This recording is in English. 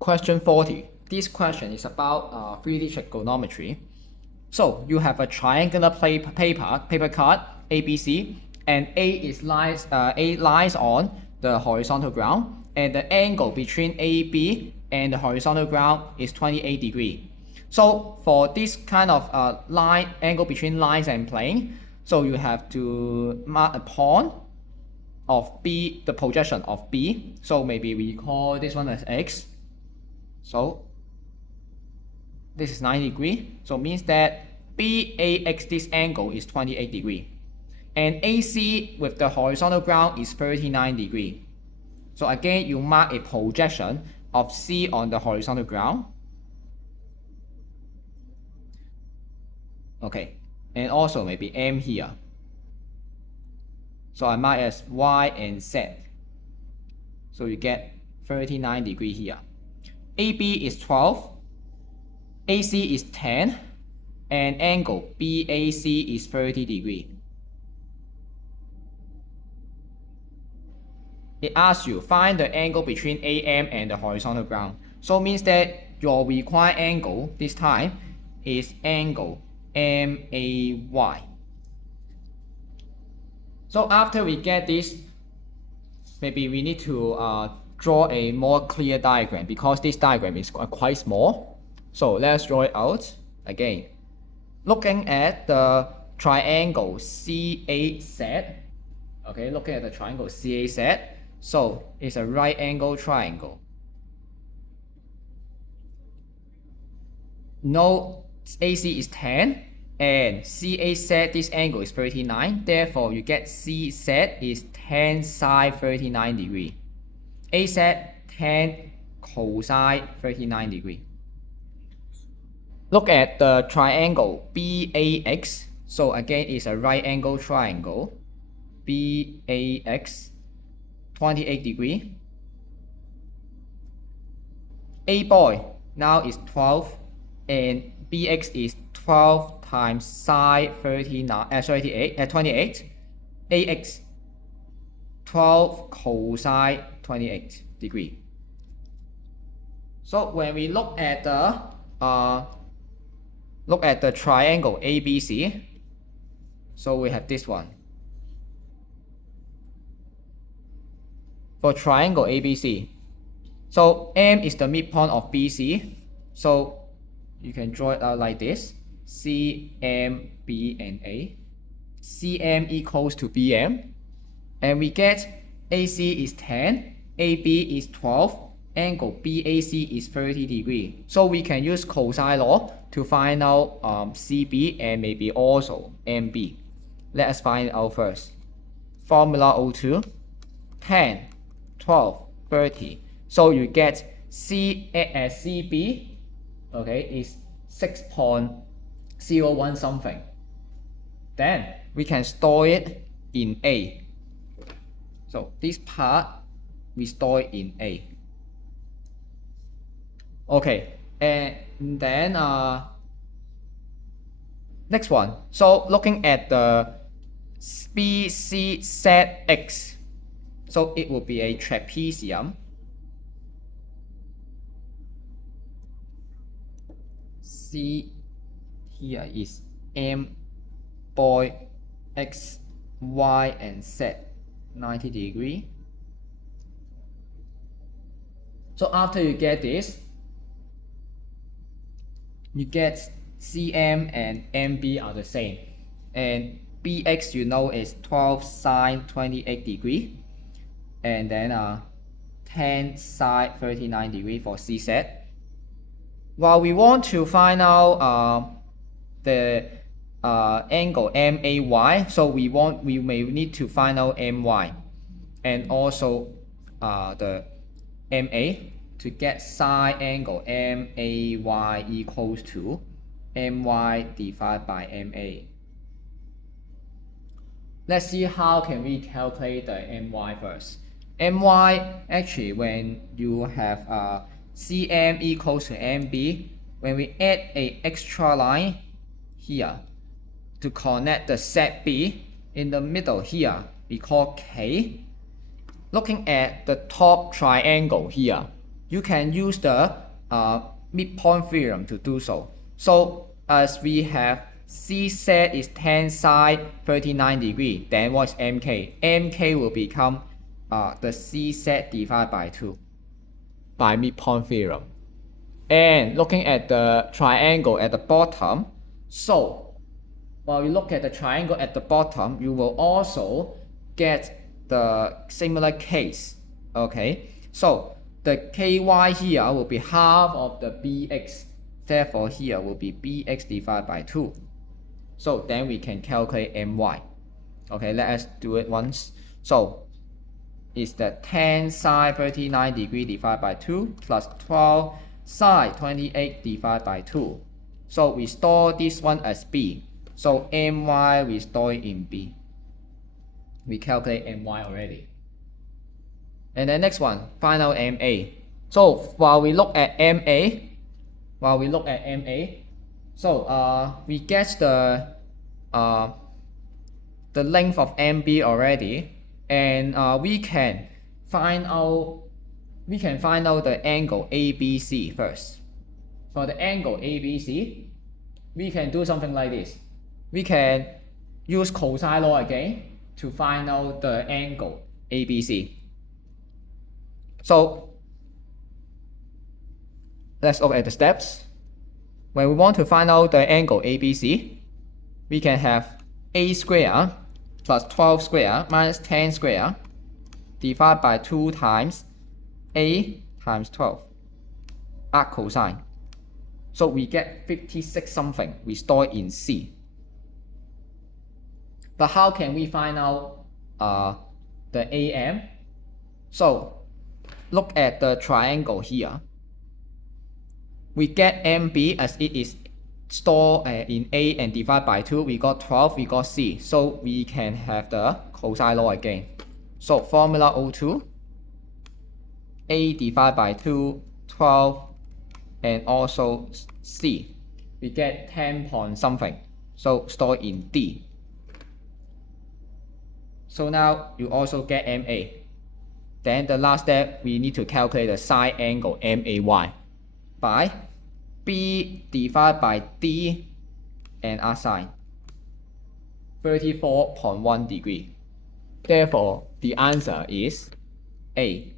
Question 40. This question is about 3D trigonometry. So you have a triangular paper cut ABC, and A lies on the horizontal ground, and the angle between AB and the horizontal ground is 28 degrees. So for this kind of angle between lines and plane, so you have to mark a point of B, the projection of B. So maybe we call this one as X. So this is 90 degrees. So means that BAX, this angle is 28 degrees. And AC with the horizontal ground is 39 degrees. So again, you mark a projection of C on the horizontal ground. Okay, and also maybe M here. So I mark as Y and Z. So you get 39 degrees here. AB is 12, AC is 10, and angle BAC is 30 degrees. It asks you find the angle between AM and the horizontal ground. So means that your required angle this time is angle MAY. So after we get this, maybe we need to draw a more clear diagram because this diagram is quite small. So let's draw it out again. Looking at the triangle CAZ, okay, looking at the triangle CAZ, so it's a right angle triangle. No, AC is 10 and CAZ, this angle is 39. Therefore, you get CZ is 10 sine 39 degrees. AZ 10 cosine 39 degrees. Look at the triangle BAX. So again, it's a right angle triangle. BAX 28 degrees. A boy now is 12 and BX is 12 times sine 28. AX 12 cosine 28 degrees. So when we look at the triangle ABC, so we have this one. For triangle ABC, so M is the midpoint of BC, so you can draw it out like this: CM, B, and A. CM equals to BM, and we get AC is 10, AB is 12, angle BAC is 30 degrees. So we can use cosine law to find out CB and maybe also MB. Let us find it out first. Formula O2, 10, 12, 30. So you get CB, okay, is 6.01 something. Then we can store it in A. So this part we store it in A. Okay, and then next one. So looking at the BCZX, so it will be a trapezium. C here is M, boy, X, Y, and Z, 90 degrees. So after you get this, you get CM and MB are the same, and BX you know is 12 sine 28 degrees, and then 10 sine 39 degrees for CZ. While we want to find out the angle MAY, so we may need to find out MY and also the MA. To get sine angle MAY equals to MY divided by MA. Let's see how can we calculate the MY first. MY, actually when you have CM equals to MB, when we add an extra line here to connect the ZB in the middle here, we call K. Looking at the top triangle here, you can use the midpoint theorem to do so. So as we have CZ is tan side 39 degree, then what's MK? MK will become the CZ divided by 2 by midpoint theorem. And looking at the triangle at the bottom, so while you look at the triangle at the bottom, you will also get the similar case. Okay, so the KY here will be half of the BX, therefore here will be BX divided by 2. So then we can calculate MY. Okay, let us do it once. So it's the tan sine 39 degree divided by 2 plus 12 sine 28 divided by 2. So we store this one as B. So MY we store it in B. We calculate MY already. And then next one, find out MA. So while we look at MA, so we get the length of MB already, and we can find out the angle ABC first. For the angle ABC, we can do something like this. We can use cosine law again to find out the angle ABC. So let's look at the steps. When we want to find out the angle ABC, we can have A square plus 12 square minus 10 square divided by 2 times A times 12. Arc cosine. So we get 56 something. We store it in C. But how can we find out the AM? So look at the triangle here. We get MB as it is stored in A and divide by 2. We got 12, we got C. So we can have the cosine law again. So formula O2, A divided by 2, 12, and also C. We get 10 point something. So store in D. So now you also get MA. Then the last step, we need to calculate the sine angle MAY by B divided by D and R sine 34.1 degree. Therefore, the answer is A.